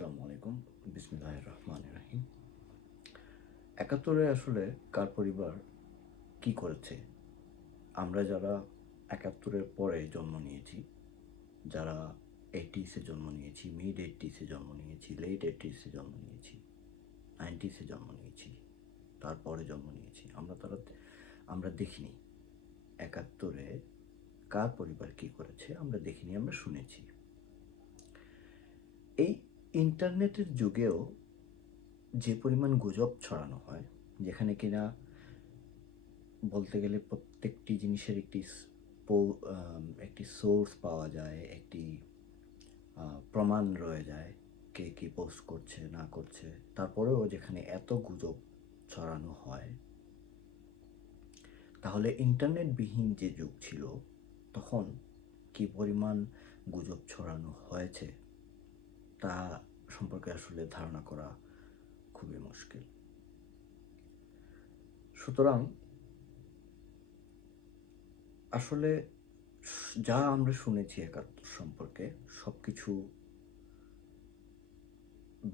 আসসালামু আলাইকুম। বিসমিল্লাহির রহমানির রহিম। ৭১-এ আসলে কার পরিবার কি করেছে? আমরা যারা ৭১-এর পরে জন্ম নিয়েছি, যারা 80s এ জন্ম নিয়েছি, মিড 80s এ জন্ম নিয়েছি, লেট 80s এ জন্ম নিয়েছি, 90s এ জন্ম নিয়েছি, তারপরে জন্ম নিয়েছি। আমরা দেখিনি ৭১-এ কার পরিবার কি করেছে আমরা দেখিনি, আমরা শুনেছি। এই ইন্টারনেটের যুগেও যে পরিমাণ গুজব ছড়ানো হয়, যেখানে কিনা বলতে গেলে প্রত্যেকটি জিনিসের একটি সোর্স পাওয়া যায়, একটি প্রমাণ রয়ে যায়, কে কী পোস্ট করছে না করছে। তারপরেও যেখানে এত গুজব ছড়ানো হয়, তাহলে ইন্টারনেটবিহীন যে যুগ ছিল তখন কী পরিমাণ গুজব ছড়ানো হয়েছে তা সম্পর্কে আসলে ধারণা করা খুবই মুশকিল। সুতরাং আসলে যা আমরা শুনেছি ৭১ সম্পর্কে সবকিছু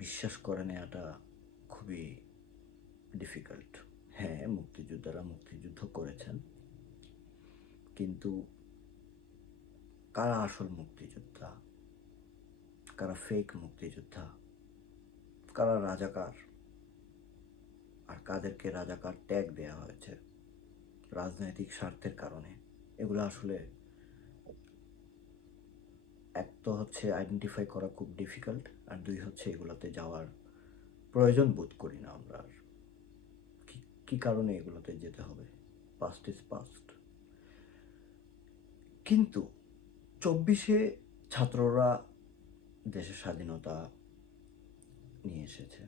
বিশ্বাস করে নেওয়াটা খুবই ডিফিকাল্ট। হ্যাঁ, মুক্তিযোদ্ধারা মুক্তিযুদ্ধ করেছেন, কিন্তু কারা আসল মুক্তিযোদ্ধা, কারা ফেক মুক্তিযোদ্ধা, কারা রাজাকার, আর কাদেরকে রাজাকার ট্যাগ দেওয়া হয়েছে রাজনৈতিক স্বার্থের কারণে, এগুলো আসলে এক তো হচ্ছে আইডেন্টিফাই করা খুব ডিফিকাল্ট, আর দুই হচ্ছে এগুলোতে যাওয়ার প্রয়োজন বোধ করি না আমরা। আর কী কারণে এগুলোতে যেতে হবে? Past is past. কিন্তু ২৪-এ ছাত্ররা দেশের স্বাধীনতা নিয়ে এসেছে,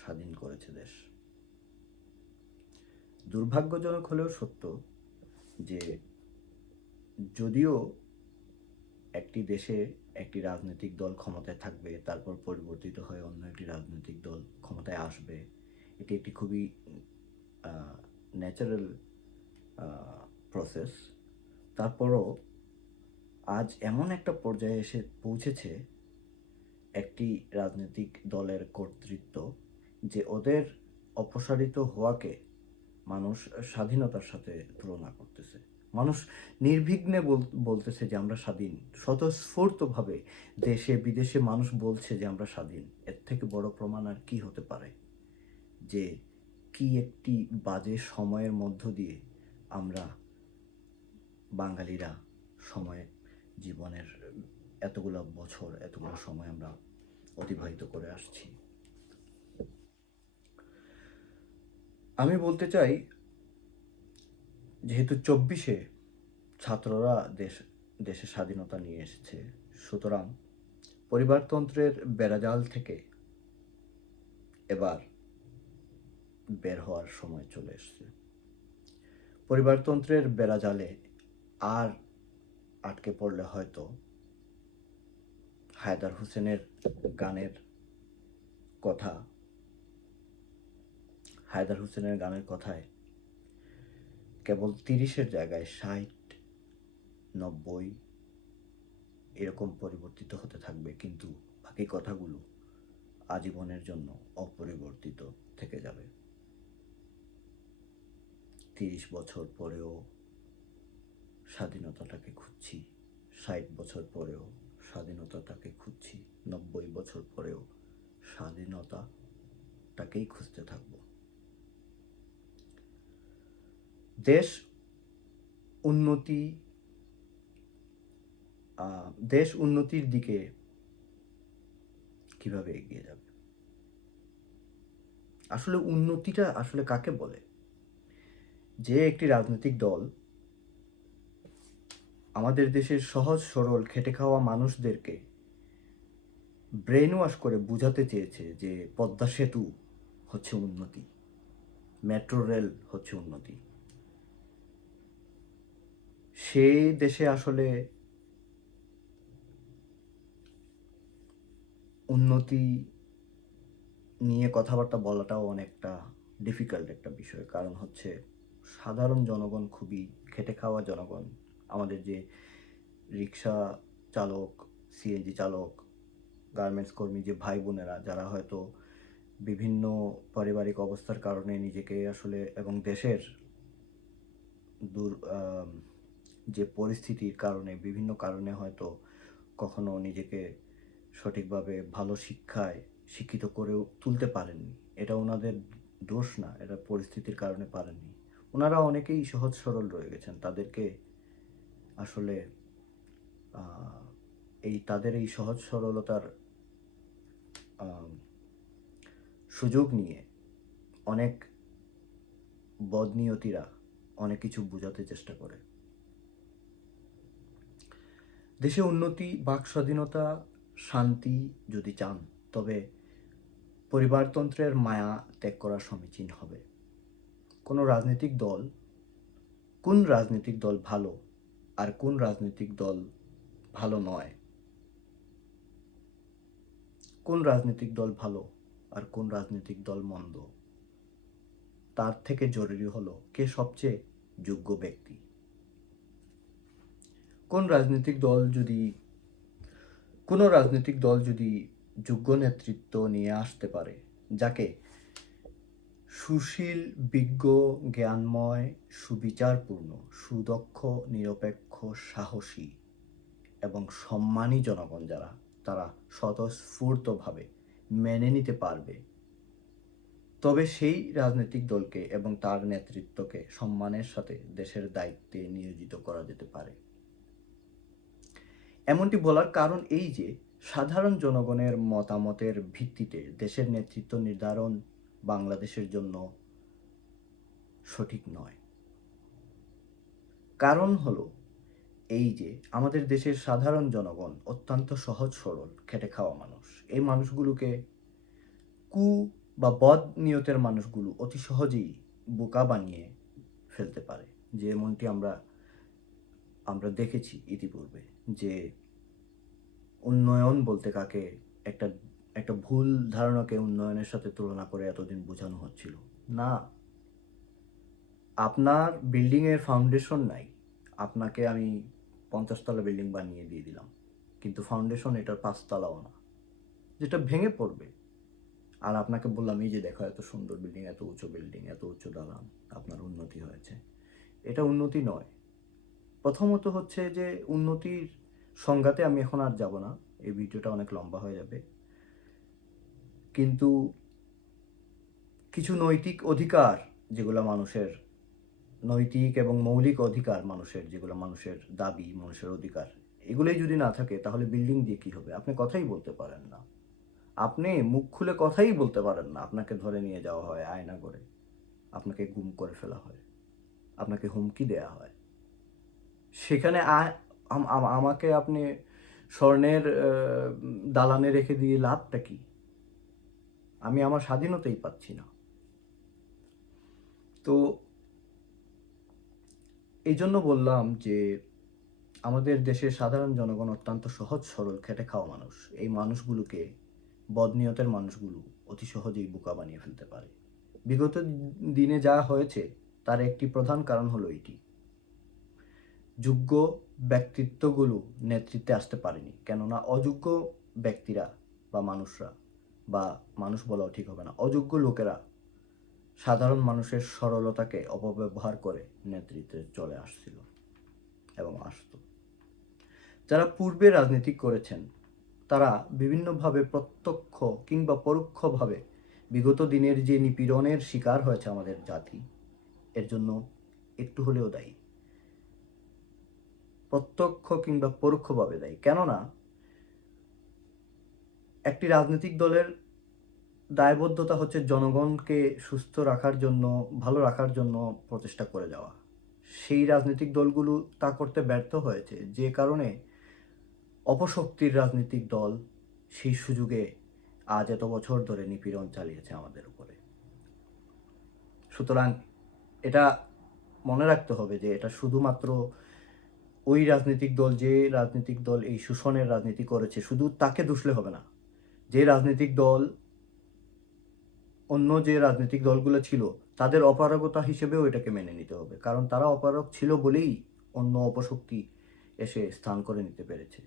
স্বাধীন করেছে দেশ। দুর্ভাগ্যজনক হলেও সত্য যে যদিও একটি দেশে একটি রাজনৈতিক দল ক্ষমতায় থাকবে, তারপর পরিবর্তিত হয়ে অন্য একটি রাজনৈতিক দল ক্ষমতায় আসবে, এটি একটি খুবই ন্যাচারাল প্রসেস। তারপরও আজ এমন একটা পর্যায়ে এসে পৌঁছেছে একটি রাজনৈতিক দলের কর্তৃত্ব যে ওদের অপসারিত হওয়াকে মানুষ স্বাধীনতার সাথে তুলনা করতেছে। মানুষ নির্বিঘ্নে বলতেছে যে আমরা স্বাধীন, স্বতঃস্ফূর্তভাবে দেশে বিদেশে মানুষ বলছে যে আমরা স্বাধীন। এর থেকে বড় প্রমাণ আর কি হতে পারে যে কি একটি বাজে সময়ের মধ্য দিয়ে আমরা বাঙালিরা জীবনের এতগুলো বছর, এতগুলো সময় আমরা অতিবাহিত করে আসছি। আমি বলতে চাই, যেহেতু ২৪-এ ছাত্ররা দেশে স্বাধীনতা নিয়ে এসেছে, সুতরাং পরিবারতন্ত্রের বেড়াজাল থেকে এবার বের হওয়ার সময় চলে এসেছে। পরিবারতন্ত্রের বেড়াজালে আর আটকে পড়লে হয়তো হায়দার হোসেনের কথায় কেবল ৩০-এর জায়গায় ৬০, ৯০ এরকম পরিবর্তিত হতে থাকবে, কিন্তু বাকি কথাগুলো আজীবনের জন্য অপরিবর্তিত থেকে যাবে। ৩০ বছর পরেও স্বাধীনতাটাকে খুঁজছি, ৬০ বছর পরেও স্বাধীনতাটাকে খুঁজছি, ৯০ বছর পরেও স্বাধীনতাটাকেই খুঁজতে থাকব। দেশ উন্নতির দিকে কিভাবে এগিয়ে যাবে? আসলে উন্নতিটা আসলে কাকে বলে? যে একটি রাজনৈতিক দল আমাদের দেশের সহজ সরল খেটে খাওয়া মানুষদেরকে ব্রেন ওয়াশ করে বুঝাতে চেয়েছে যে পদ্মা সেতু হচ্ছে উন্নতি, মেট্রো রেল হচ্ছে উন্নতি, সে দেশে আসলে উন্নতি নিয়ে কথাবার্তা বলাটাও অনেকটা ডিফিকাল্ট একটা বিষয়। কারণ হচ্ছে সাধারণ জনগণ, খুবই খেটে খাওয়া জনগণ, আমাদের যে রিক্সা চালক, সিএনজি চালক, গার্মেন্টস কর্মী যে ভাই বোনেরা যারা হয়তো বিভিন্ন পারিবারিক অবস্থার কারণে নিজেকে আসলে এবং দেশের দূর যে পরিস্থিতির কারণে বিভিন্ন কারণে হয়তো কখনো নিজেকে সঠিকভাবে ভালো শিক্ষায় শিক্ষিত করেও তুলতে পারেননি, এটা ওনাদের দোষ না, এটা পরিস্থিতির কারণে পারেননি। ওনারা অনেকেই সহজ সরল রয়ে গেছেন, তাদেরকে আসলে তাদের এই সহজ সরলতার সুযোগ নিয়ে অনেক বদনিয়তিরা অনেক কিছু বোঝাতে চেষ্টা করে। দেশে উন্নতি, বাক স্বাধীনতা, শান্তি যদি চান তবে পরিবারতন্ত্রের মায়া ত্যাগ করা সমীচীন হবে। কোন রাজনৈতিক দল ভালো আর কোন রাজনৈতিক দল ভালো নয়, কোন রাজনৈতিক দল ভালো আর কোন রাজনৈতিক দল মন্দ, তার থেকে জরুরি হলো কে সবচেয়ে যোগ্য ব্যক্তি। কোন রাজনৈতিক দল যদি যোগ্য নেতৃত্ব নিয়ে আসতে পারে, যাকে সুশীল, বিজ্ঞ, জ্ঞানময়, সুবিচারপূর্ণ, সুদক্ষ, নিরপেক্ষ, সাহসী এবং সম্মানী জনগণ যারা, তারা স্বতঃস্ফূর্তভাবে মেনে নিতে পারবে, তবে সেই রাজনৈতিক দলকে এবং তার নেতৃত্বকে সম্মানের সাথে দেশের দায়িত্বে নিয়োজিত করা যেতে পারে। এমনটি বলার কারণ এই যে সাধারণ জনগণের মতামতের ভিত্তিতে দেশের নেতৃত্ব নির্ধারণ বাংলাদেশের জন্য সঠিক নয়। কারণ হলো এই যে আমাদের দেশের সাধারণ জনগণ অত্যন্ত সহজ সরল খেটে খাওয়া মানুষ। এই মানুষগুলোকে বা বদ নিয়তের মানুষগুলো অতি সহজেই বোকা বানিয়ে ফেলতে পারে। যেমনটি আমরা দেখেছি ইতিপূর্বে যে উন্নয়ন বলতে কাকে একটা ভুল ধারণাকে উন্নয়নের সাথে তুলনা করে এতদিন বোঝানো হচ্ছিল না। আপনার বিল্ডিং এর ফাউন্ডেশন নাই, আপনাকে আমি 50 তলা বিল্ডিং বানিয়ে দিয়ে দিলাম, কিন্তু ফাউন্ডেশন এটার 5 তলাও না, যেটা ভেঙে পড়বে। আর আপনাকে বললাম এই যে দেখো এত সুন্দর বিল্ডিং, এত উঁচু বিল্ডিং, এত উঁচু দালান, আপনার উন্নতি হয়েছে। এটা উন্নতি নয়। প্রথমত হচ্ছে যে উন্নতির সংজ্ঞাতে আমি এখন আর যাব না, এই ভিডিওটা অনেক লম্বা হয়ে যাবে। কিন্তু কিছু নৈতিক অধিকার যেগুলো মানুষের নৈতিক এবং মৌলিক অধিকার, যেগুলো মানুষের দাবি, মানুষের অধিকার, এগুলোই যদি না থাকে তাহলে বিল্ডিং দিয়ে কি হবে? আপনি কথাই বলতে পারেন না, আপনি মুখ খুলে কথাই বলতে পারেন না, আপনাকে ধরে নিয়ে যাওয়া হয় আয়না করে, আপনাকে গুম করে ফেলা হয়, আপনাকে হুমকি দেয়া হয়। সেখানে আমাকে আপনি স্বর্ণের দালানে রেখে দিয়ে লাভটা কি? আমি আমার স্বাধীনতাই পাচ্ছি না। তো এই জন্য বললাম যে আমাদের দেশের সাধারণ জনগণ অত্যন্ত সহজ সরল খেটে খাওয়া মানুষ। এই মানুষগুলোকে, বদনিয়তের মানুষগুলো অতি সহজেই বোকা বানিয়ে ফেলতে পারে। বিগত দিনে যা হয়েছে তার একটি প্রধান কারণ হলো এটি, যোগ্য ব্যক্তিত্বগুলো নেতৃত্বে আসতে পারেনি। কেননা অযোগ্য ব্যক্তিরা বা মানুষরা, বা মানুষ বলাও ঠিক হবে না, অযোগ্য লোকেরা সাধারণ মানুষের সরলতাকে অপব্যবহার করে নেতৃত্বে চলে আসছিল এবং আসত। যারা পূর্বে রাজনীতি করেছেন তারা বিভিন্নভাবে প্রত্যক্ষ কিংবা পরোক্ষভাবে বিগত দিনের যে নিপীড়নের শিকার হয়েছে আমাদের জাতি, এর জন্য একটু হলেও দায়ী, প্রত্যক্ষ কিংবা পরোক্ষভাবে দায়ী। কেননা একটি রাজনৈতিক দলের দায়বদ্ধতা হচ্ছে জনগণকে সুস্থ রাখার জন্য, ভালো রাখার জন্য প্রচেষ্টা করে যাওয়া। সেই রাজনৈতিক দলগুলো তা করতে ব্যর্থ হয়েছে, যে কারণে অপশক্তির রাজনৈতিক দল সেই সুযোগে আজ এত বছর ধরে নিপীড়ন চালিয়েছে আমাদের উপরে। সুতরাং এটা মনে রাখতে হবে যে এটা শুধুমাত্র ওই রাজনৈতিক দল, যে রাজনৈতিক দল এই শোষণের রাজনীতি করেছে, শুধু তাকে দোষলে হবে না। যে রাজনৈতিক দল, অন্য যে রাজনৈতিক দলগুলো ছিল তাদের অপারগতা হিসেবেও এটাকে মেনে নিতে হবে, কারণ তারা অপারগ ছিল বলেই অন্য অপশক্তি এসে স্থান করে নিতে পেরেছে।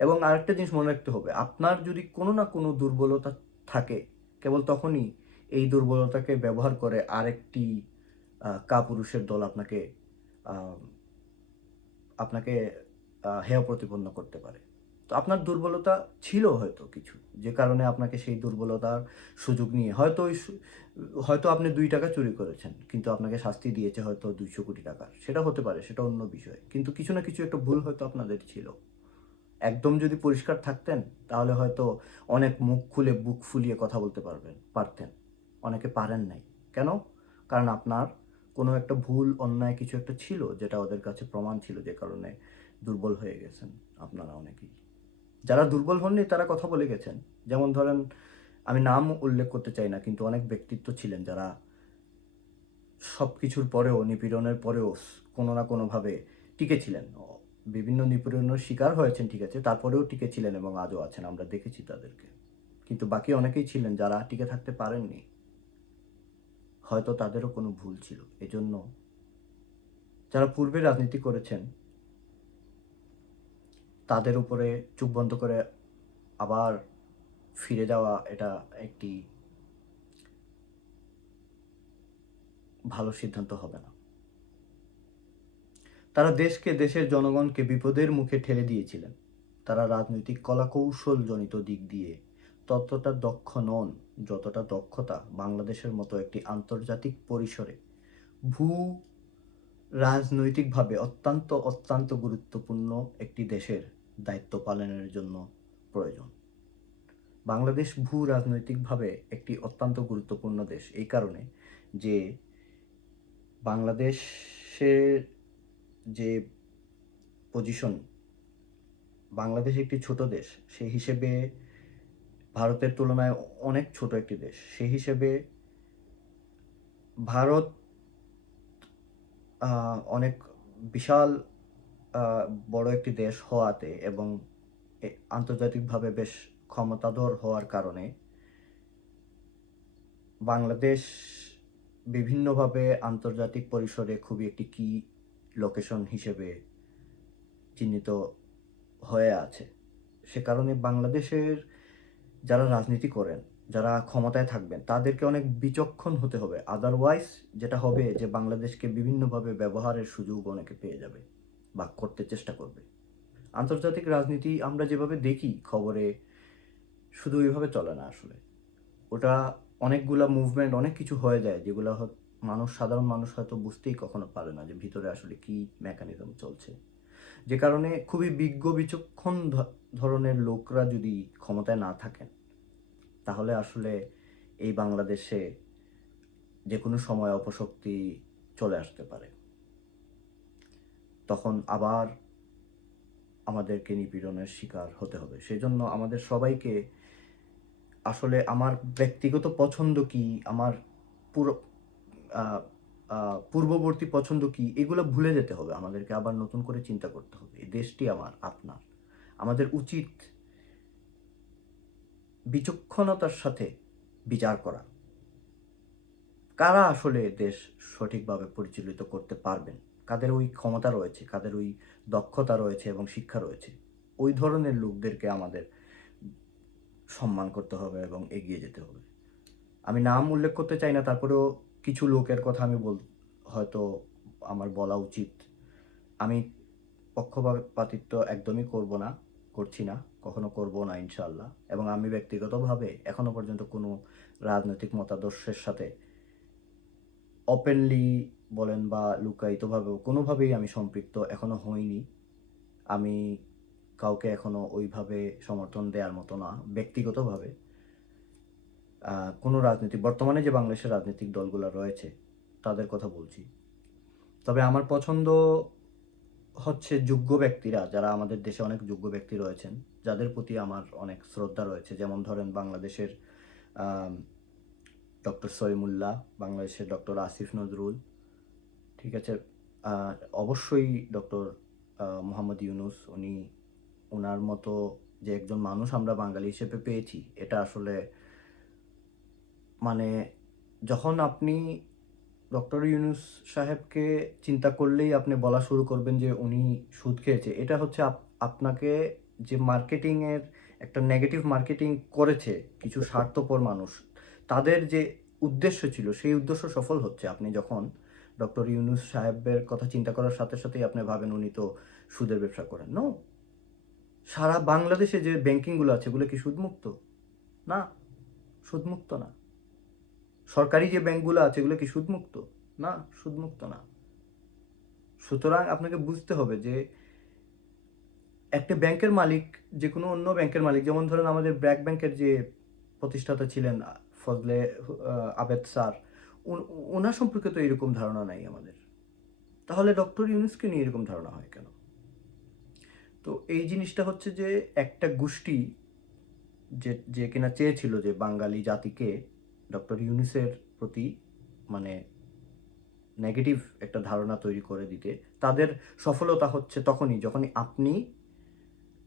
এবং আরেকটা জিনিস মনে রাখতে হবে, আপনার যদি কোনো না কোনো দুর্বলতা থাকে, কেবল তখনই এই দুর্বলতাকে ব্যবহার করে আরেকটি কাপুরুষের দল আপনাকে আহ, আপনাকে হেয় প্রতিপন্ন করতে পারে। তো আপনার দুর্বলতা ছিল হয়তো কিছু, যে কারণে আপনাকে সেই দুর্বলতার সুযোগ নিয়ে হয়তো আপনি 2 টাকা চুরি করেছেন, কিন্তু আপনাকে শাস্তি দিয়েছে হয়তো 200 কোটি টাকার, সেটা হতে পারে, সেটা অন্য বিষয়। কিন্তু কিছু না কিছু একটা ভুল হয়তো আপনাদের ছিল। একদম যদি পরিষ্কার থাকতেন তাহলে হয়তো অনেক মুখ খুলে বুক ফুলিয়ে কথা বলতে পারতেন। অনেকে পারেন নাই। কেন? কারণ আপনার কোনো একটা ভুল অন্যায় কিছু একটা ছিল, যেটা ওদের কাছে প্রমাণ ছিল, যে কারণে দুর্বল হয়ে গেছেন আপনারা অনেকেই। যারা দুর্বল হননি তারা কথা বলে গেছেন। যেমন ধরেন, আমি নাম উল্লেখ করতে চাই না, কিন্তু অনেক ব্যক্তিত্ব ছিলেন যারা সব কিছুর পরেও, নিপীড়নের পরেও কোনো না কোনোভাবে টিকে ছিলেন। বিভিন্ন নিপীড়নের শিকার হয়েছেন, ঠিক আছে, তারপরেও টিকে ছিলেন এবং আজও আছেন, আমরা দেখেছি তাদেরকে। কিন্তু বাকি অনেকেই ছিলেন যারা টিকে থাকতে পারেননি। হয়তো তাদেরও কোনো ভুল ছিল। এজন্য যারা পূর্বে রাজনীতি করেছেন তাদের উপরে চোখ বন্ধ করে আবার ফিরে যাওয়া, এটা একটি ভালো সিদ্ধান্ত হবে না। তারা দেশকে, দেশের জনগণকে বিপদের মুখে ঠেলে দিয়েছিলেন। তারা রাজনৈতিক কলাকৌশল জনিত দিক দিয়ে ততটা দক্ষ নন যতটা দক্ষতা বাংলাদেশের মতো একটি আন্তর্জাতিক পরিসরে ভূ রাজনৈতিকভাবে অত্যন্ত অত্যন্ত গুরুত্বপূর্ণ একটি দেশের দায়িত্ব পালনের জন্য প্রয়োজন। বাংলাদেশ ভূ রাজনৈতিকভাবে একটি অত্যন্ত গুরুত্বপূর্ণ দেশ এই কারণে যে বাংলাদেশের যে পজিশন, বাংলাদেশ একটি ছোট দেশ, সেই হিসেবে ভারতের তুলনায় অনেক ছোট একটি দেশ। সেই হিসেবে ভারত অনেক বিশাল আহ, বড় একটি দেশ হওয়াতে এবং আন্তর্জাতিকভাবে বেশ ক্ষমতাধর হওয়ার কারণে বাংলাদেশ বিভিন্নভাবে আন্তর্জাতিক পরিসরে খুবই একটি কি লোকেশন হিসেবে চিহ্নিত হয়ে আছে। সে কারণে বাংলাদেশের যারা রাজনীতি করেন, যারা ক্ষমতায় থাকবেন, তাদেরকে অনেক বিচক্ষণ হতে হবে। আদারওয়াইজ যেটা হবে যে বাংলাদেশকে বিভিন্নভাবে ব্যবহারের সুযোগ অনেকে পেয়ে যাবে বা করতে চেষ্টা করবে। আন্তর্জাতিক রাজনীতি আমরা যেভাবে দেখি খবরে, শুধু ওইভাবে চলে না আসলে। ওটা অনেকগুলা মুভমেন্ট, অনেক কিছু হয়ে যায় যেগুলো সাধারণ মানুষ হয়তো বুঝতেই কখনো পারে না যে ভিতরে আসলে কি মেকানিজম চলছে। যে কারণে খুবই বিজ্ঞ বিচক্ষণ ধরনের লোকরা যদি ক্ষমতায় না থাকেন, তাহলে আসলে এই বাংলাদেশে যে কোনো সময় অপশক্তি চলে আসতে পারে। তখন আবার আমাদেরকে নিপীড়নের শিকার হতে হবে। সেজন্য আমাদের সবাইকে আসলে আমার ব্যক্তিগত পছন্দ কি, আমার পুরো পূর্ববর্তী পছন্দ কি, এগুলো ভুলে যেতে হবে। আমাদেরকে আবার নতুন করে চিন্তা করতে হবে। এই দেশটি আমার, আপনার। আমাদের উচিত বিচক্ষণতার সাথে বিচার করা, কারা আসলে দেশ সঠিকভাবে পরিচালিত করতে পারবেন, কাদের ওই ক্ষমতা রয়েছে, কাদের ওই দক্ষতা রয়েছে এবং শিক্ষা রয়েছে। ওই ধরনের লোকদেরকে আমাদের সম্মান করতে হবে এবং এগিয়ে যেতে হবে। আমি নাম উল্লেখ করতে চাই না, তারপরেও কিছু লোকের কথা হয়তো আমার বলা উচিত। আমি পক্ষপাতিত্ব একদমই করছি না, কখনো করব না ইনশাআল্লাহ। এবং আমি ব্যক্তিগতভাবে এখনো পর্যন্ত কোনো রাজনৈতিক মতাদর্শের সাথে ওপেনলি বলেন বা লুকায়িতভাবেও কোনোভাবেই আমি সম্পৃক্ত এখনো হইনি। আমি কাউকে এখনো ওইভাবে সমর্থন দেওয়ার মতো না ব্যক্তিগতভাবে। কোনো বর্তমানে যে বাংলাদেশের রাজনৈতিক দলগুলো রয়েছে তাদের কথা বলছি। তবে আমার পছন্দ হচ্ছে যোগ্য ব্যক্তিরা, যারা আমাদের দেশে অনেক যোগ্য ব্যক্তি রয়েছেন, যাদের প্রতি আমার অনেক শ্রদ্ধা রয়েছে। যেমন ধরেন বাংলাদেশের ডক্টর সলিমুল্লাহ, বাংলাদেশের ডক্টর আসিফ নজরুল, ঠিক আছে, অবশ্যই ডক্টর মোহাম্মদ ইউনুস। ওনার মতো যে একজন মানুষ আমরা বাঙালি হিসেবে পেয়েছি, এটা আসলে মানে যখন আপনি ডক্টর ইউনুস সাহেবকে চিন্তা করলেই আপনি বলা শুরু করবেন যে উনি সুদ খেয়েছে, এটা হচ্ছে আপনাকে যে মার্কেটিংয়ের একটা নেগেটিভ মার্কেটিং করেছে কিছু স্বার্থপর মানুষ, তাদের যে উদ্দেশ্য ছিল সেই উদ্দেশ্য সফল হচ্ছে। আপনি যখন ডক্টর ইউনূস সাহেবের কথা চিন্তা করার সাথে সাথেই আপনি ভাবেন উনি তো সুদের ব্যবসা করেন। নো, সারা বাংলাদেশে যে ব্যাংকিংগুলো আছে এগুলো কি সুদমুক্ত? না, সুদমুক্ত না। সরকারি যে ব্যাংকগুলো আছে এগুলো কি সুদমুক্ত? না, সুদমুক্ত না। সুতরাং আপনাকে বুঝতে হবে যে একটা ব্যাংকের মালিক যে কোনো অন্য ব্যাংকের মালিক, যেমন ধরেন আমাদের ব্র্যাক ব্যাংকের যে প্রতিষ্ঠাতা ছিলেন ফজলে আবেদ স্যার, ওনার সম্পর্কে তো এরকম ধারণা নাই আমাদের। তাহলে ডক্টর ইউনূসকে নিয়ে এরকম ধারণা হয় কেন? তো এই জিনিসটা হচ্ছে যে একটা গোষ্ঠী যে যে কিনা চেয়েছিল যে বাঙালি জাতিকে ডক্টর ইউনূসের প্রতি মানে নেগেটিভ একটা ধারণা তৈরি করে দিতে, তাদের সফলতা হচ্ছে তখনই যখনই আপনি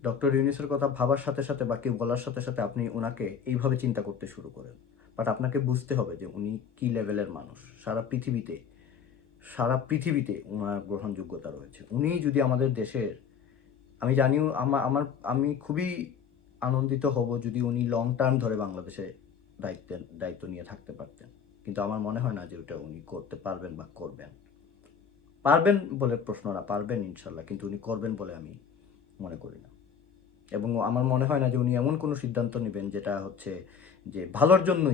ডক্টর ইউনূসের কথা ভাবার সাথে সাথে বা কেউ বলার সাথে সাথে আপনি ওনাকে এইভাবে চিন্তা করতে শুরু করেন। বাট আপনাকে বুঝতে হবে যে উনি কী লেভেলের মানুষ। সারা পৃথিবীতে ওনার গ্রহণযোগ্যতা রয়েছে। উনি যদি আমাদের দেশের, আমি জানিও আমি খুবই আনন্দিত হব যদি উনি লং টার্ম ধরে বাংলাদেশে দায়িত্ব নিয়ে থাকতে পারতেন। কিন্তু আমার মনে হয় না যে ওটা উনি করতে পারবেন বা করবেন। পারবেন বলে প্রশ্ন না, পারবেন ইনশাল্লাহ, কিন্তু উনি করবেন বলে আমি মনে করি না। এবং আমার মনে হয় না যে উনি এমন কোনো সিদ্ধান্ত নেবেন যেটা হচ্ছে যে ভালোর জন্যই